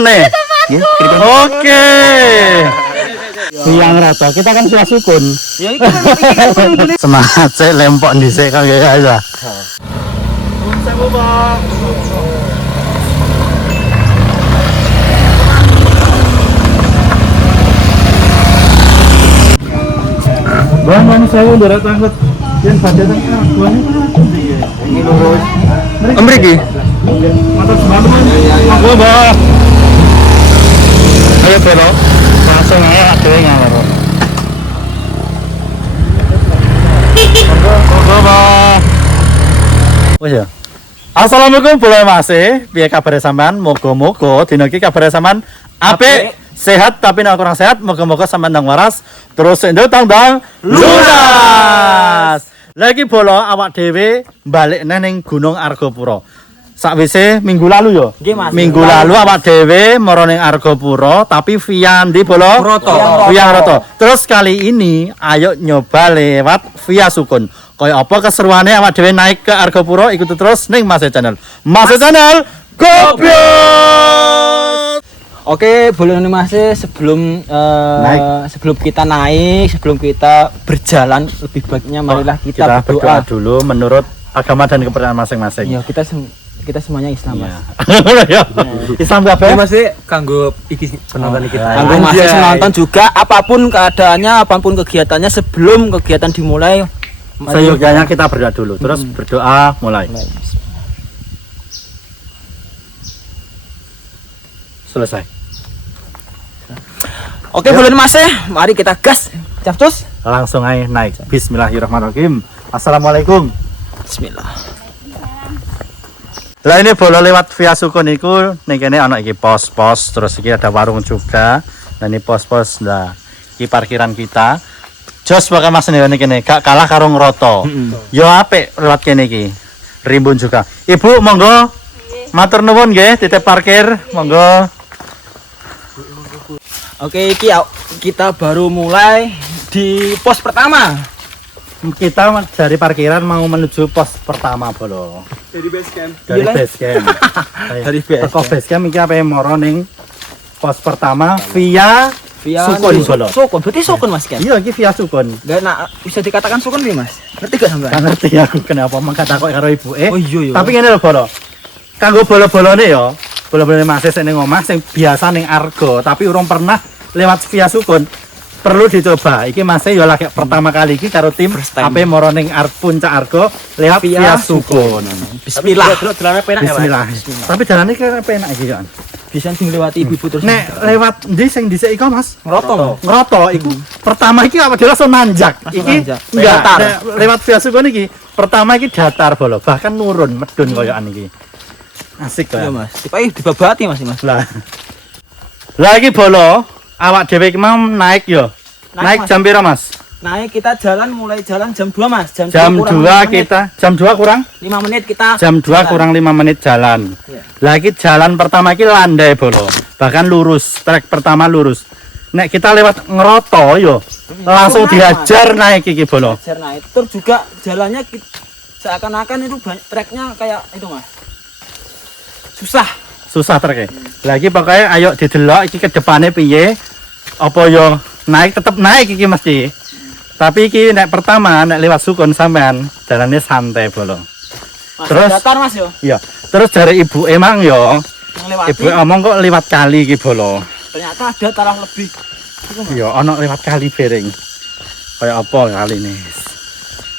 Nih. Oke. Yang rata kita kan sudah sukun. Ya iki kan Semangat sih lempok dhisik kan ya aja. Sewu, Pak. Bang, saya udah tangkut. Yen padatan kaguan ini lurus. Mriki. Matur sembah. Monggo, Mbak. Ayo belok. Langsung aja adewe ngawur. Monggo, Mbak. Wis ya. Assalamualaikum boleh masih. Piye kabare sampean? Moga-moga dina iki kabare sampean apik, sehat tapi nek kurang sehat moga-moga sampean ndang waras terus ndang tang lunas. Lagi bolo awak dhewe balik ning Gunung Argopuro. Sakwise minggu lalu yo. Minggu lalu awak dhewe mara ning Argopuro tapi via ndi bolo? Via Roto. Terus kali ini ayo nyoba lewat via Sukun. Kaya apa keseruane awak dhewe naik ke Argopuro ikuti terus ning Mas Channel. Mas Channel Gobyot. Oke, boleh nih Mas sebelum sebelum kita naik, sebelum kita berjalan lebih baiknya marilah kita berdoa dulu menurut agama dan kepercayaan masing-masing. Iya, kita semuanya Islam, Mas. Ya. Islam kabeh. Mas kanggo iki penonton kita. Kanggo Mas nonton juga apapun keadaannya, apapun kegiatannya sebelum kegiatan dimulai. Seyogyanya kita berdoa dulu, terus berdoa mulai. Selesai. Oke, boleh Mas mari kita gas. Capcus. Langsung aja naik. Bismillahirrahmanirrahim. Assalamualaikum. Bismillah. Lah ini boleh lewat via Sukun iku ning kene ana iki pos-pos, terus iki ada warung juga. Nah ini pos-pos lah. Iki parkiran kita. Jos bakal Mas nih kene gak kalah karo Ngroto. Yo apik lewat kene iki. Rimbun juga. Ibu monggo. Matur nuwun nggih titip parkir, monggo. Oke, kita baru mulai di pos pertama. Kita dari parkiran mau menuju pos pertama bolo. Dari base camp. Dari base camp. Dari base Teko base camp iki ape moro ning pos pertama via Sukun bolo. Sukun, berarti Sukun Mas kan? Iya iki via Sukun. Enggak nak bisa dikatakan Sukun nih Mas. Ngerti gak sampean? Kan ngerti aku kenapa mangkat takok karo ibuke. Oh iya. Tapi ngene lho bolo. Kanggo bolo-bolone ya, bolo-bolone Mas sing ning omah sing biasa ning Argo tapi urung pernah lewat via Sukun. Perlu dicoba. Iki Mas ya lagi pertama kali iki karo tim ape moro ning Puncak Argo lewat via Sukun. Bismillah. Jalannya penak ya, Mas. Bismillah. Tapi jalannya kayak penak iki kan. Bisa dilewati ibu terus. Nek lewat ndi sing dhisik iku Mas? Ngroto. Ngroto iku pertama iki apa dia langsung nanjak. Iki enggak lewat via Sukun iki. Pertama iki datar bolo, bahkan nurun medun koyokan iki. Asik Iya kan. Mas. Tipe dibabati Mas. Lah. Lah iki bolo, awak dhewe iki mau naik yo. Naik jam piro Mas? Naik kita mulai jalan jam 2 Mas. Jam 2 kita, jam 2 kurang? 5 menit kita. Jam 2 kurang 5 menit jalan. Iya. Lah iki jalan pertama iki landai bolo. Bahkan lurus, trek pertama lurus. Nek kita lewat Ngroto yo, langsung diajar naik iki bolo. Diajar naik. Terus juga jalannya seakan-akan itu banyak treknya kayak itu Mas. Susah Trek. Lagi pokoknya ayo didelok iki ke depannya piye. Apa yo naik tetep naik iki mesti. Tapi iki nek pertama nek lewat Sukun sampean jalannya santai bolo. Terus datar Mas yo. Iya, terus dari ibu emang yo. Ngelewati. Ibu omong kok lewat kali iki bolo. Ternyata ada taraf lebih. Iya, ono lewat kali bering. Kayak apa kali ini?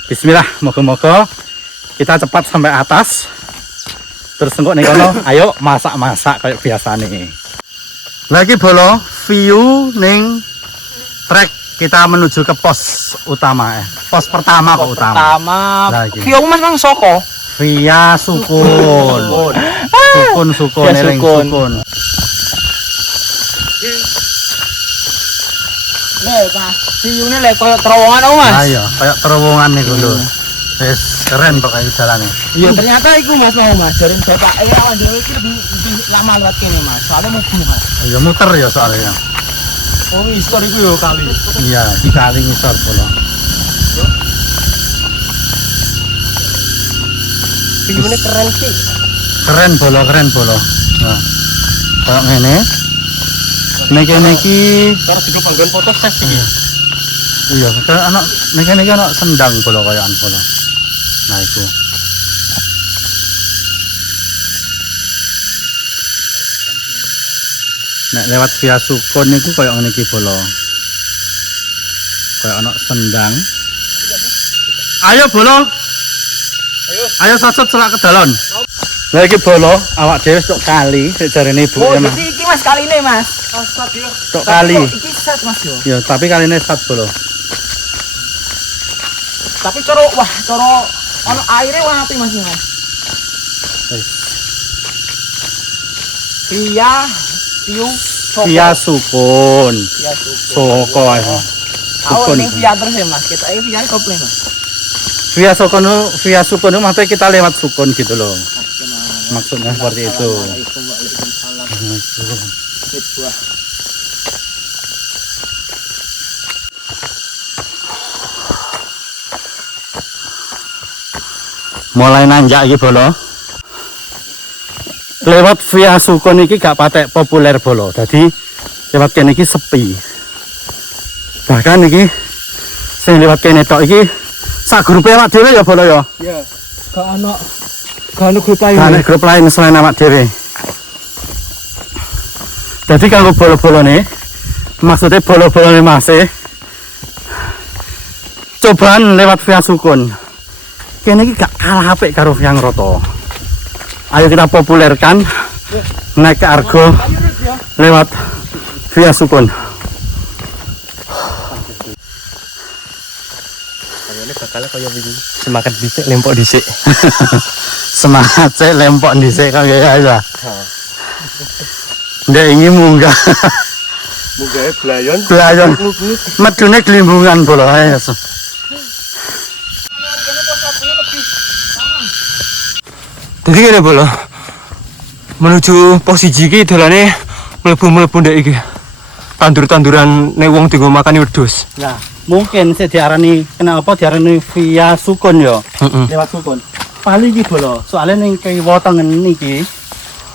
Bismillah, moga-moga kita cepat sampai atas. Terus engko ning kono ayo masak-masak kayak biasa nih. Lagi bolo view ning trek kita menuju ke pos utama Pos pertama kok utama. Lagi. View Mas Mang Soko. Via Sukun. Sukun eling Sukun. Nek Mas, view-ne lek koyo terowongan oh Mas. Ayo, kayak terowongan nih dulu. Wis keren pokoknya jalannya. Iya ternyata iku Mas mau Mas. Jarin bapak awak dhewe iki lebih lama lewat kene Mas. Soalnya mobil Mas. Ya muter ya soalnya. Oh, isor iku yo kali. Iya, di kali ngisor bolo. View-ne keren sih. Keren bolo. Nah. Kayak ngene. Niki Terus juga panggon foto sesi. iya, kayak anak niki anak sendang bola kayaan bola. Nah itu. Nek lewat via sukun niku kayak ngene iki bola. Kayak anak sendang. Ayo bola. Ayo sasut selak ke dalon. Lah iki bola awak dhewe tok kali sik jarene ibu Oh, ya Mas. jadi iki Mas kali ini Mas. Tok kali. Iki set Mas yo. Ya, tapi kali ini sat bola. Tapi coro ono aire warna api Mas Mas. Wis. Via sukun. Soko ae. Awal Sukun. ning via terus ya Mas. Kita iki via komplain Mas. Via sukun itu maksudnya kita lewat sukun gitu loh. Maksudnya seperti itu. Assalamualaikum warahmatullahi wabarakatuh. Mulai nanjak iki bola. Lewat via sukun iki gak patek populer bola. Jadi lewat kene iki sepi. Bahkan iki sing lewat kene tok iki sak grupe awak dhewe ya bola ya. Ya. Gak ono grup lain. Gak ada grup lain selain awak dhewe. Jadi kalau bola-bola nih, maksudnya bola-bola nih masih cobaan lewat via sukun. Kene iki gak kalah apik karo yang roto. Ayo kita populerkan naik ke Argo lewat via sukun. Ini bakal kaya wingi. Semakan dhisik lempok dhisik. Semangat sih lempok dhisik kaya ya. Ndek ingin munggah. Mugae blayon. Belayon. Medune gelimbungan bola ae. Jadi gini bola. Menuju posisi iki dolane mlebu-mlebu ndek iki. Tandur-tanduran nek wong dienggo makani wedhus. Nah, mungkin saya diarani kenapa diarani via sukun ya. Lewat sukun. Paling iki bola. Soalnya ning kiwa tengen niki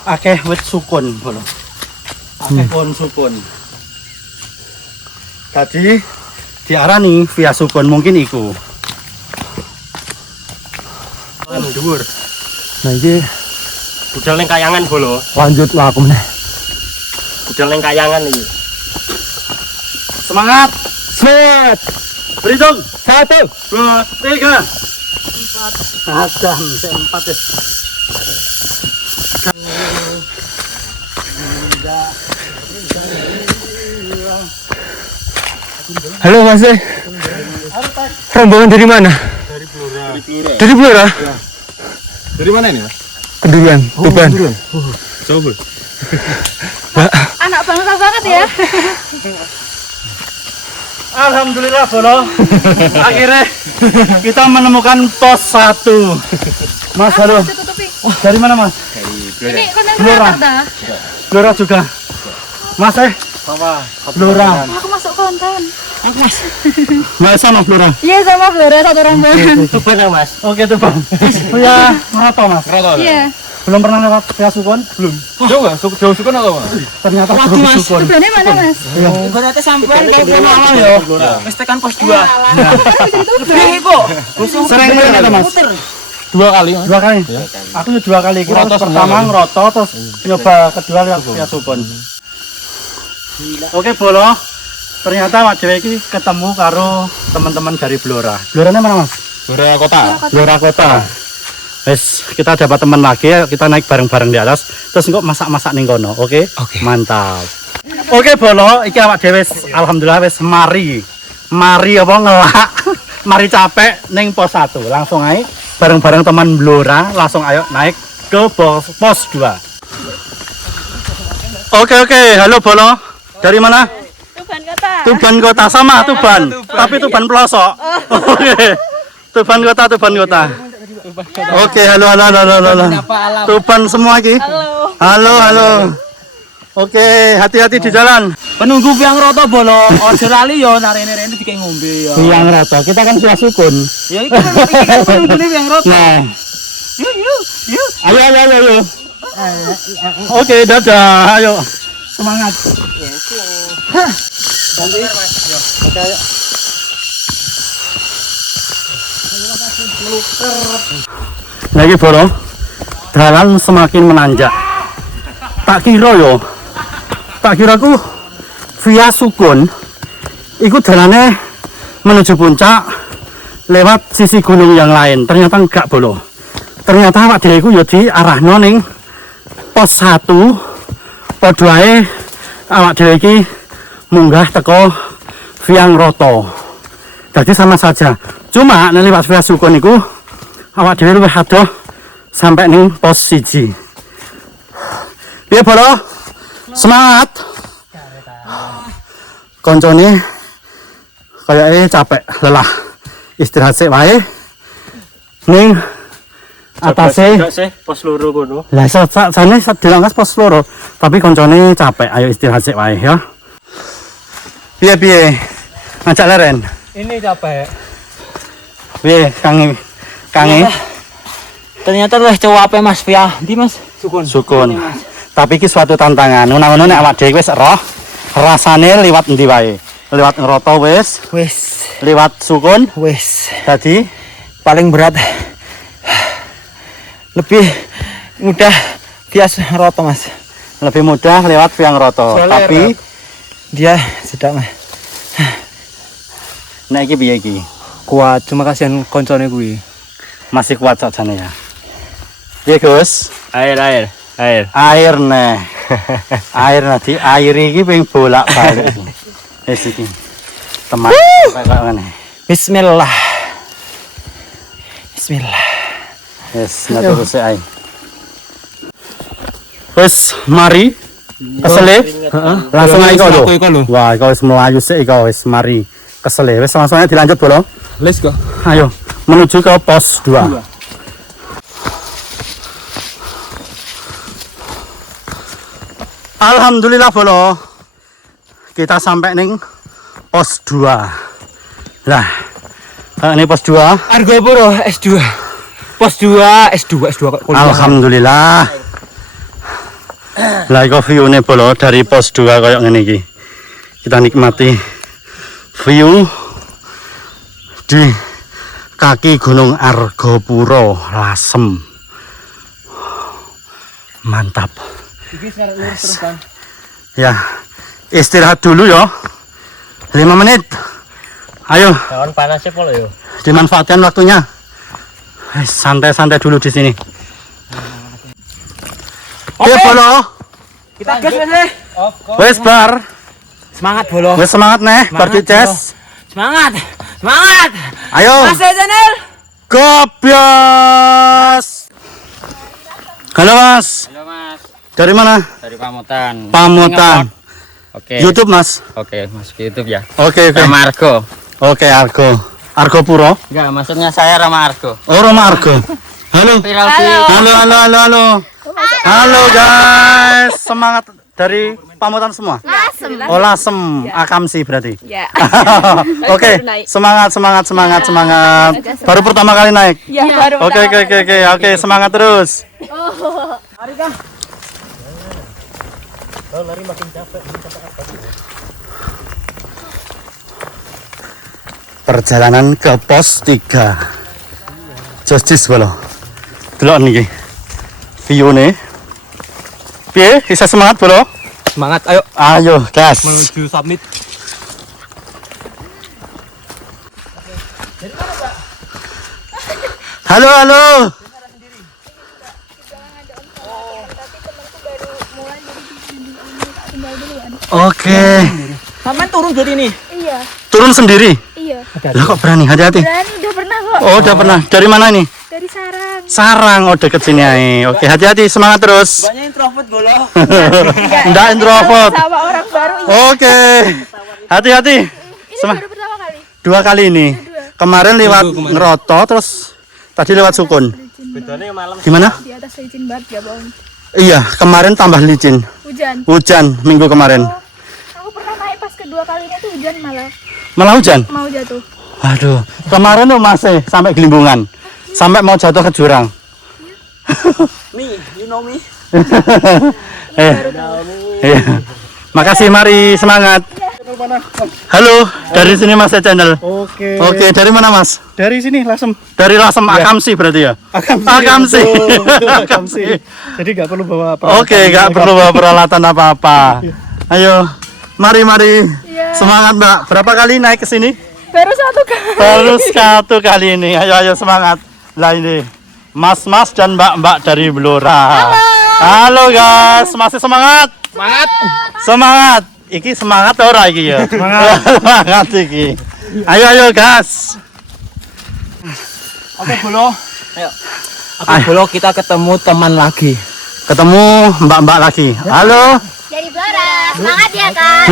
akeh wit sukun bola. Akeh pohon sukun. Tadi diarani via sukun mungkin iku. Dhuwur. Nah iki budal ning kayangan bola. Lanjut lah aku meneh. Budal ning kayangan iki. Semangat. Set. Berhitung. 1 2 3 4 Adam seempat ya. Halo Mas. Rombongan dari mana? Dari Blora. Dari mana ini? Kenduruan, Tuban. Coba. Anak bangsa banget ya. Alhamdulillah bola. Akhirnya kita menemukan pos 1. Mas halo. Tutupi. Dari mana Mas? Ini konten Blora. Jakarta. Blora juga. Mas Blora. Aku masuk konten. Mas sama Blora. Iya sama Blora satu rombongan. Tuban ya Mas. Oke tuh Bang. Ya Merato Mas. Iya. Belum pernah lewat via sukun? Belum. Jauh nggak? Jauh sukun atau mana? Ternyata Waduh, belum Mas. sukun. Tujuannya mana Mas? Ibaratnya sampean kayak kono awal yo. Wis tekan pos 2. Piye kok? Sering lewat Mas. 2 kali. 2 kali. Aku 2 kali. Kita Ngeroto pertama semua. ngeroto terus nyoba kedua lewat via sukun. Oke bola. Ternyata Wak Dewe iki ketemu karo teman-teman dari Blora. Bloranya mana Mas? Blora kota. Blora Kota. Wes, kita dapat teman lagi, kita naik bareng-bareng di atas. Terus kok masak-masak ning kono, oke? Oke. Mantap. Oke, Bolo, iki awak dhewe alhamdulillah wis mari. Mari apa ngelak. Mari capek ning pos 1. Langsung ae bareng-bareng teman Blora, langsung ayo naik ke pos 2. Oke, halo Bolo. Dari mana? Tuban Kota. Tuban Kota sama Tuban, tapi Tuban pelosok. Oke. Tuban Kota. Oke, halo. Tuban semua iki. Halo. Oke, hati-hati di jalan. Penunggu biang roto bolo. Ojo lali yo narene-rene dikek ngombe yo. Biang rata, kita kan sudah sukun. Ya iki kan penunggune biang roto. Nah, Yuk. ayo. Oke, dadah. Ayo. Semangat. Oke, ayo. Lagi boro, dalan semakin menanjak. Tak kira ku via Sukun, ikut dalannya menuju puncak lewat sisi gunung yang lain. Ternyata enggak bolo. Ternyata awak dhewe iku ya diarahno ning pos 1, pos 2 awak dhewe iki munggah teko Viangroto. Jadi sama saja. Cuma nek lewat via Sukun iku awak dhewe luwih adoh sampai ning pos 1. Piye bolo? Semangat. Koncone kayaknya capek, lelah. Istirahat sik wae. Ning atase pos loro kono. lah sakjane dilangkas pos loro, tapi koncone capek. Ayo istirahat sik wae ya. Piye? Ngajak leren. Ini capek. Piye kange? Ternyata lu coba apa Mas Via? Di Mas Sukun. Tapi iki suatu tantangan. Ngono-ngono nek awak dhewe wis roh rasane liwat endi wae. Liwat Ngroto wis, liwat Sukun wis. dadi Paling berat lebih mudah via Roto Mas. lebih mudah lewat Viangroto. Tapi Dia sedang nek iki piye iki? Kuat, cuma kasihan koncone kuwi. Masih kuat sakjane ya. Piye Gus? Air. Air neh. Air nanti air iki ping bolak-balik iki. Wis iki. Teman kayak ngene. Bismillah. Wis terus ae. Wis mari. Kesele. Langsung ae kok lho. Wah, kau wis melayu sik kau wis mari. Kesele. Wis langsung ae dilanjut bolo. Let's go. Ayo menuju ke pos 2. Alhamdulillah bolo. Kita sampai ning pos 2. Lah, ini pos 2. Argopuro S2. Pos 2 S2 kok. Alhamdulillah. Lah iku view-ne bolo dari pos 2 kayak ngene iki. Kita nikmati view di kaki Gunung Argopuro, Lasem. Mantap. Ya, istirahat dulu ya. 5 menit. Ayo. Kawan panasnya polo yo. Dimanfaatkan waktunya. Santai-santai dulu di sini. Oke, bolo. Kita gas Mas. Wes bar. Semangat bolo. Wes semangat neh, bar Ces. Semangat. Ayo. Mas channel. Gobios. Halo Mas. Halo Mas, Dari mana? dari Pamutan. Pamutan. Oke. YouTube Mas. Oke, masuk ke YouTube ya. Oke. Rama Argo. Oke, Argopuro. Enggak, maksudnya saya Rama Argo. Oh, Roma Argo. Halo. Viral Halo. Halo guys. Semangat dari Pamutan semua. Lasem. Oh, Lasem. Akamsi berarti. Ya. Oke. Semangat. Baru pertama kali naik. Ya, baru Oke, semangat terus. Perjalanan ke pos 3. Justice bolo. Delok niki. View-ne. Piye? Bisa semangat bolo? Semangat, ayo Ayo, gas. menuju summit. Halo. Oke. Sampai turun dari ini. Iya. Turun sendiri. Iya. Lah kok berani? Hati-hati. Berani udah pernah kok. Oh, udah pernah. Dari mana ini? Dari sarang. Sarang. Oh, deket sini ae. Oke, hati-hati, semangat terus. Banyak introvert bolo. Ndak introvert. Sama orang baru. Oke. Hati-hati. Ini baru pertama kali. 2 kali ini. Kemarin lewat Ngroto, terus tadi lewat Sukun. Gimana? Di atas licin banget, gak bohong. Iya, kemarin tambah licin. Hujan minggu kemarin. Aku pernah naik pas kedua kalinya tuh hujan malah Malah hujan. mau jatuh. Aduh, kemarin tuh masih sampai gelimbungan. Sampai mau jatuh ke jurang. Nih, you know me. Iya. Makasih, mari semangat. Halo, dari sini Mas Channel. Oke. Oke, dari mana Mas? Dari sini Lasem. Dari Lasem Akamsi berarti ya? Akamsi. Akamsi. Jadi nggak perlu bawa Oke, nggak perlu bawa peralatan apa-apa. Ayo, mari. Semangat Mbak. Berapa kali naik ke sini? Baru satu kali. Baru satu kali ini. Ayo semangat. Lah ini Mas dan Mbak dari Blora. Halo guys, masih semangat? Semangat. Iki semangat ora iki ya? Semangat iki. Ayo guys. Oke, Bolo. Ayo. Oke, Bolo, kita ketemu teman lagi. Ketemu mbak-mbak lagi. Halo. Dari Blora. Semangat ya, Kak.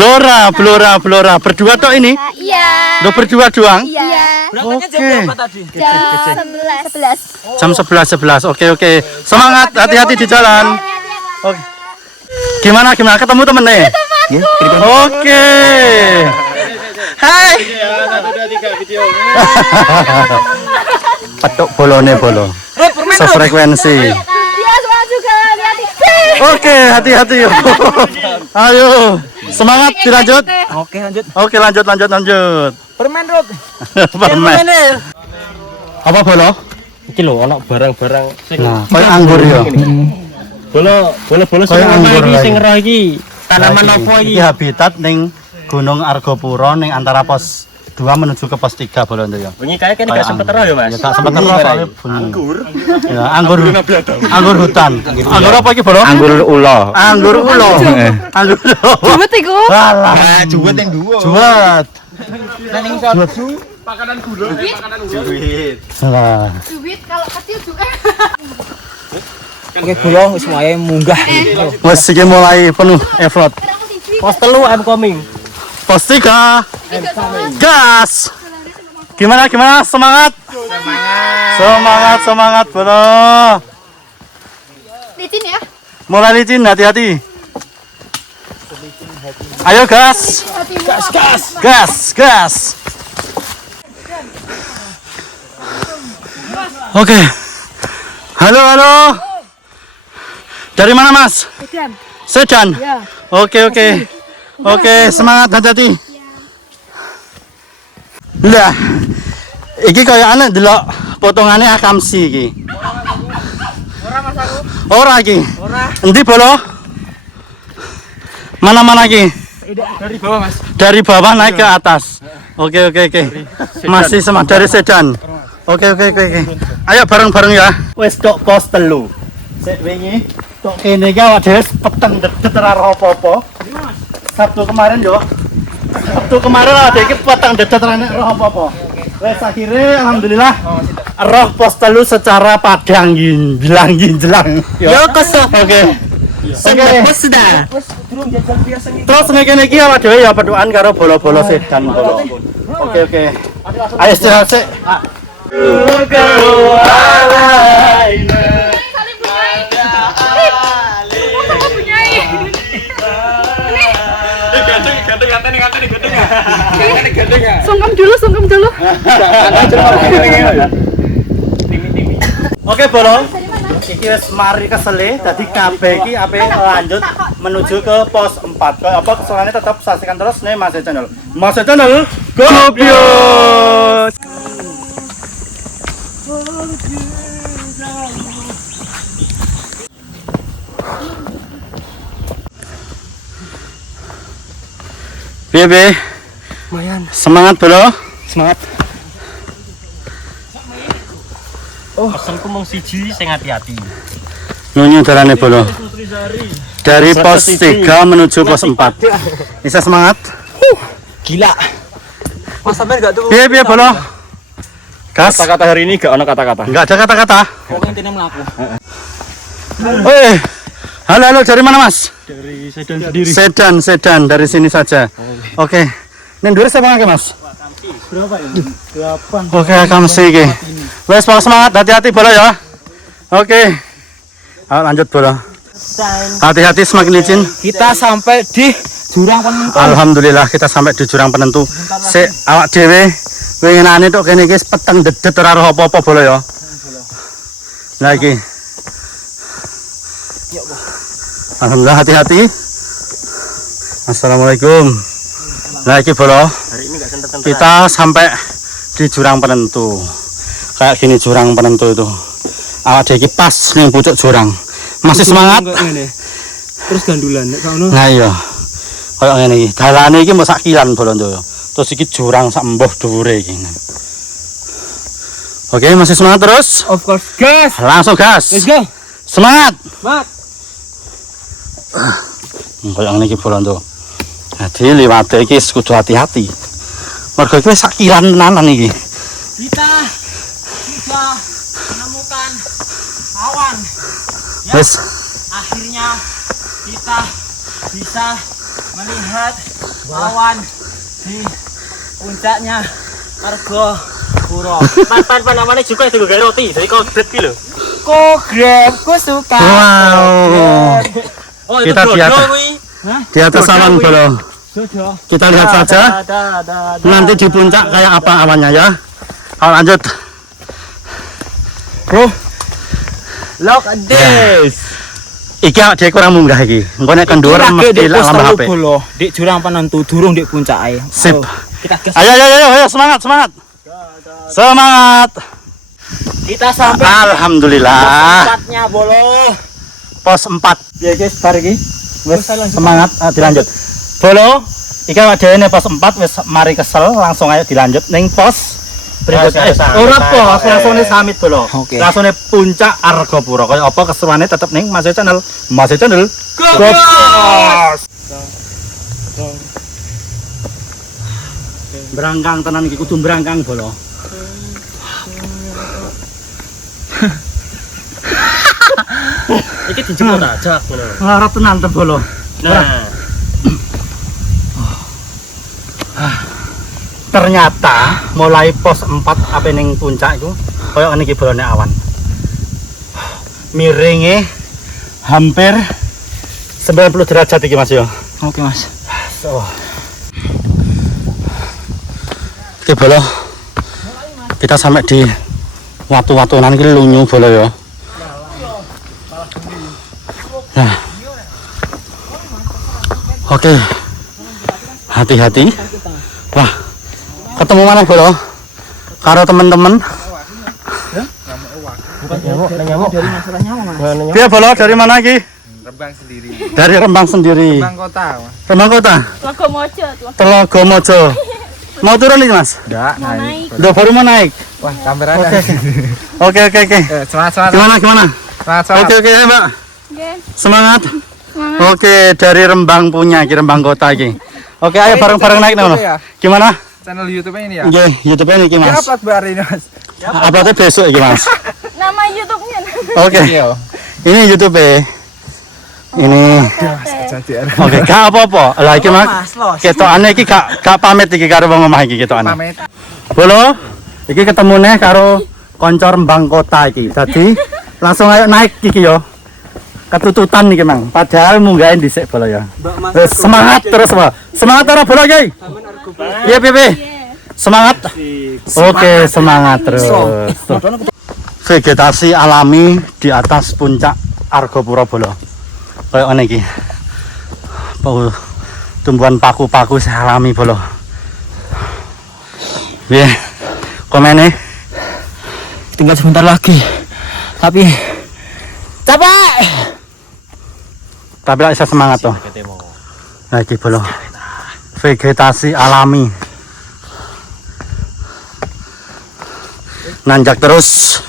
Blora. Berdua tok ini? Iya. Lo berdua doang? Iya. Berangkatnya jam berapa tadi? Jam 11. Jam 11. Oke. Semangat, hati-hati di jalan. Oke. Gimana ketemu temennya? Oke. Hai. Petuk bolone bolo. Sefrekuensi. Iya, semangat juga. Hati-hati. Oke, hati-hati yuk. Ayo, semangat dilanjut. Oke, lanjut. Oke, lanjut. Permen, Rod. Permen. Apa bolo? Iki lho ana barang-barang Nah, kayak anggur ya. bola sing Kayak anggur iki lagi. sing roh iki. Tanaman Lagi. apa Iki iki? habitat ning Gunung Argopuro ning antara pos 2 menuju ke pos 3 bolo itu ya. Wingi kae kan gak sempet roh ya, Mas. Ya gak sempet roh soalnya bunyi. Anggur. Ya, anggur hutan. Anggur apa iki bolo? Anggur ulo. Anggur ulo. Anggur ulo. Jumet iku. Walah. juwet yang dua. Juwet. Salah. Juwet kalau kecil juga. Oke, Bolo, wis wayahe munggah. Wes iki mulai penuh effort. Pos 3 I'm coming. Pos 3. Gas. Gimana? Semangat. Semangat bro. Licin ya. Mulai licin, hati-hati. Ayo gas. Gas. Oke. Halo. Dari mana Mas? Sedan. Oke, semangat, hati-hati. Lah, iki kaya aneh delok potongannya Akamsi iki. Ora iki. Endi bolo? Mana iki? Dari bawah, Mas. Dari bawah naik ke atas. Oke. Masih semangat dari sedan. Oke. Ayo bareng-bareng ya. Wes tok pos 3. Sik wingi tok kene iki awak dhewe peteng dedet ora apa-apa. Sabtu kemarin awak dhewe iki peteng dedet ora roh apa-apa. Wes akhirnya alhamdulillah roh pos 3 secara padang jelang. Yo kesok. Oke. Bos sudah. Terus ngene iki awak dhewe ya pedukan karo bolo-bolo sedan bolo. Oke. Ayo istirahat sik. Sungkem dulu. Oke bolo. Iki wis mari kesele dadi kabeh iki ape lanjut menuju ke pos 4. Apa keselane tetap saksikan terus nih Mas Channel. Mas Channel Gobios. Piye? Lumayan. Semangat bro. Semangat. Pesanku mung siji sing hati-hati. Nunyu dalane bolo. Dari pos 3 menuju pos 4. Bisa semangat? Gila. Mas sampean enggak tuh? Piye bolo? Gas. Kata-kata hari ini gak ada kata-kata. Enggak ada kata-kata. Pokoknya intine mlaku. Halo, dari mana Mas? Dari sedan sendiri. Sedan, dari sini saja. Oke. Ini dulu siapa ngake Mas? Berapa ini? 8. Oke, Akamsi iki. Wes pokok semangat, hati-hati bolo ya. Oke. Ayo lanjut bolo. Hati-hati semakin licin. Kita sampai di jurang penentu. Alhamdulillah kita sampai di jurang penentu. Sik awak dhewe winginane tok kene iki peteng dedet ora roh apa-apa bolo ya. Lah iki. Ya Allah. Alhamdulillah, hati-hati. Assalamualaikum. Nah, iki bolo. Kita sampai di jurang penentu. Kayak gini jurang penentu itu. Awak dhewe iki pas ning pucuk jurang. Masih semangat? Terus gandulan nek kono. Nah iya. Kayak ngene iki. Dalane iki mbok sak kilan Bolondo. Terus iki jurang sak embuh dhuwure iki. Oke, masih semangat terus? Of course, gas. Langsung gas. Let's go. Semangat. Mat. Kayak ngene iki Bolondo. Jadi liwate iki kudu hati-hati. Mergo iki wis sak kilan tenanan iki. Kita bisa menemukan awan. Wis Akhirnya kita bisa melihat awan di puncaknya Argo Puro. Pan namanya juga itu gak roti. Jadi kau bread ki lho. Kogremku suka. wow. Oh, Kita di atas. Di atas awan Bolo. Kita lihat saja. Nanti di puncak kayak apa awannya ya. Ayo lanjut. Bro, Look at this. iki awak dhewe kurang munggah iki. Engko nek kendhuwur mesti lambah HP. Di jurang penentu durung di puncake. Sip. Kita gas. Ayo semangat. Semangat. Kita sampai Alhamdulillah. tempatnya Bolo. Pos 4. Ya guys, bar iki. Wis semangat, dilanjut. Bolo, iki awak dhewe ne pos 4 wis mari kesel, langsung ayo dilanjut ning pos berikutnya. Ora pos, langsung samit Bolo. Oke. Langsung puncak Argopuro. Kaya apa keseruane tetep ning Mas Channel. Mas Channel. Go. Berangkang tenan iki kudu berangkang Bolo. Iki dijemput aja ngono. Ngarep tenan te Bolo. Nah, Ternyata mulai pos 4 apa ning puncak iku koyo ngene iki bolone awan. Miringe hampir 90 derajat iki Mas yo. Oke, Mas. So. Oke Bolo. Kita sampai di watu-watunan iki lunyu Bolo ya. Nah. Oke. Hati-hati. Wah. Ketemu mana Bolo? Karo teman-teman. Dari masalah nyawa, Mas. Dia Bolo dari mana lagi? Rembang sendiri. Dari Rembang sendiri. Rembang kota. Rembang kota. Logomojo, Telogomojo. Mau turun nih Mas? Enggak, mau naik. Udah baru mau naik. Wah, kameranya. Oke. Semangat. Gimana? Semangat. Oke ayo Mbak. Oke, Semangat. semangat. Oke, dari Rembang punya, Rembang kota iki. Oke, ayo bareng-bareng naik nih. Gimana? Channel YouTube ini ya. Nggih, YouTube ini iki Mas. Upload baru ini, Mas. Uploadnya besok iki Mas. Nama YouTube-nya. Oke. Ini YouTube ini. Oke, gak apa-apa. Lah iki Mas. Ketokane iki gak pamit iki karo wong omah iki ketokane. Pamit. Bolo, iki ketemune karo kanca Rembang kota iki. Dadi langsung ayo naik iki yo. Ketututan iki Mang. Padahal munggahe dhisik Bolo ya. Wes semangat terus, Pak. Semangat ora Bolo iki. Iya, Pipi. Semangat. Oke, semangat terus. Vegetasi alami di atas puncak Argopuro Bolo. Kayak ngene iki. Tumbuhan paku-paku alami Bolo. Piye? Komene? Tinggal sebentar lagi. Tapi capek. Tapi lah bisa semangat toh. Nah, iki Bolo. Vegetasi alami. Nanjak terus.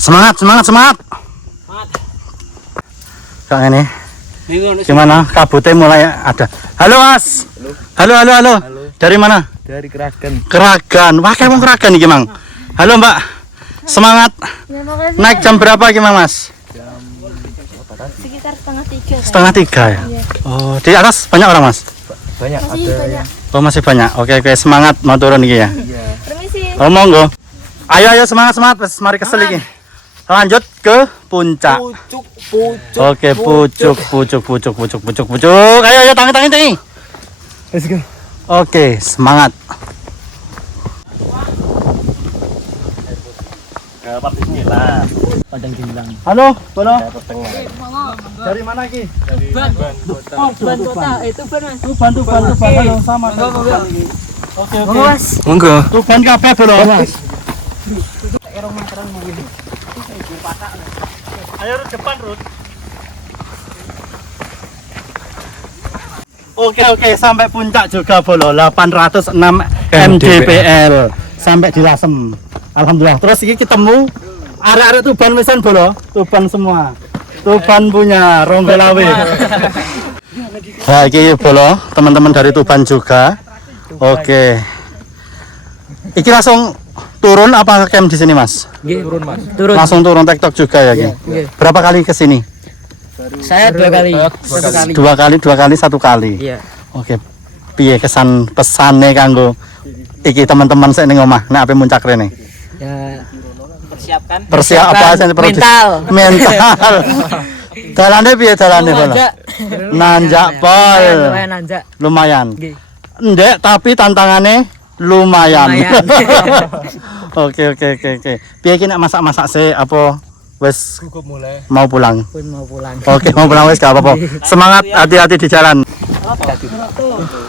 Semangat. Kayak ini. Gimana? Kabutnya mulai ada. Halo Mas. Halo. Dari mana? Dari Kraken. Keragan. Wah, kayak mau Keragan nih Mang. Halo Mbak. Semangat. Ya, makasih. Naik jam berapa gimana Mas? Sekitar setengah 3. Setengah 3 ya. Oh, di atas banyak orang Mas? Banyak Masih banyak. Oh, masih banyak. Oke, semangat mau turun iki ya. Permisi. Oh, monggo. Ayo semangat. Wes mari kesel iki. Lanjut ke puncak. Oke, pucuk. Ayo tangi. Let's go. Oke, semangat. Apa bismillah. Padang Gimblang. Halo, Bolo. Tengah. Dari mana ki? Ban kota, itu ban mas. Tuban. Halo, sama. Oke. Monggo. Tuban kabeh, Bolo. Ayo Rut, depan Rut. Oke, sampai puncak juga Bolo. 806 mdpl sampai di Lasem. Alhamdulillah. Terus ini ketemu arek-arek Tuban misan Bolo. Tuban semua. Tuban punya Ronggolawe. Nah, ini Bolo, teman-teman dari Tuban juga. Oke. Iki langsung turun apa camp di sini, Mas? Turun mas. Turun. Langsung turun TikTok juga ya, Ki? Berapa kali ke sini? Saya 2 kali. 2 kali, 1 kali. Iya. Oke. Piye kesan pesane kanggo iki teman-teman sing ning omah nek ape muncak rene? Ya persiapkan. Persiap apa aja perlu mental. Dalane piye dalane, Bolo? Nanjak pol. Lumayan nanjak. Lumayan. Nggih. Ndek, tapi tantangannya lumayan. Oke. Piye ki nek masak-masak sih apa wis mau pulang? Pun mau pulang. Oke, mau pulang wis gak apa-apa. Semangat, hati-hati di jalan.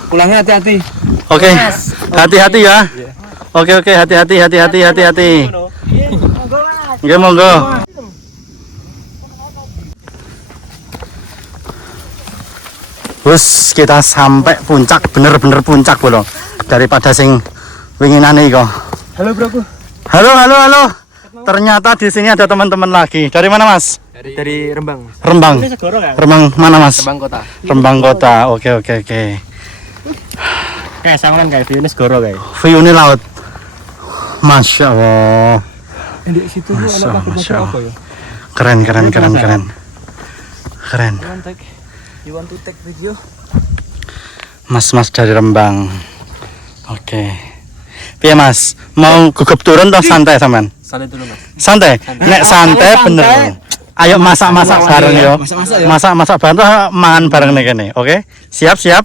Pulangnya hati-hati. Oke. Hati-hati ya. Oke, hati-hati. Nggih, monggo. Wes kita sampai puncak, bener-bener puncak Bolo. Daripada sing winginane iko. Halo broku. Halo. Ternyata di sini ada teman-teman lagi. Dari mana, Mas? Dari Rembang. Rembang. Segoro kan? Rembang mana, Mas? Rembang kota. Rembang kota. Oke. Kayak sangon kayak view ini segoro kayak. View ini laut. Masya Allah. Di situ tuh ada Masya apa Allah. ya? Keren. You want to take video? Mas dari Rembang. Oke. Piye Mas? Mau gugup turun atau santai sampean? Santai dulu mas. Santai. Nek santai bener. Ayo masak-masak bareng yo. Masak-masak bareng tuh mangan bareng nih kene. Oke? Siap. Siap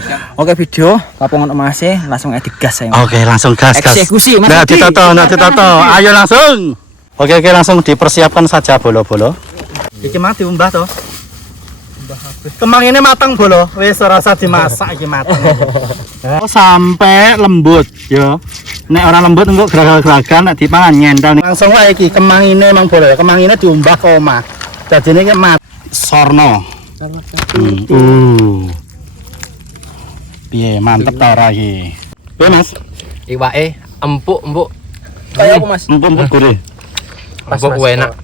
kan? Oke video, kapongan emasnya langsung edit gas saya. Oke, langsung gas. Eksekusi, Mas Nah, Adi. ditoto. Ayo langsung. Oke, langsung dipersiapkan saja bolo-bolo. Iki mati umbah toh. Kemang ini matang Bolo, wis rasa dimasak iki matang. Sampai lembut yo. Nek orang lembut engko geragal-geragal nek dipangan nyentel. Langsung wae iki kemang ini Mang Bolo. Kemang ini diumbah ke omah. Dadine iki mat sorno. Piye mantep ta ora iki? Piye Mas? Iwake empuk. Kayak aku mas. Empuk gurih. Empuk enak.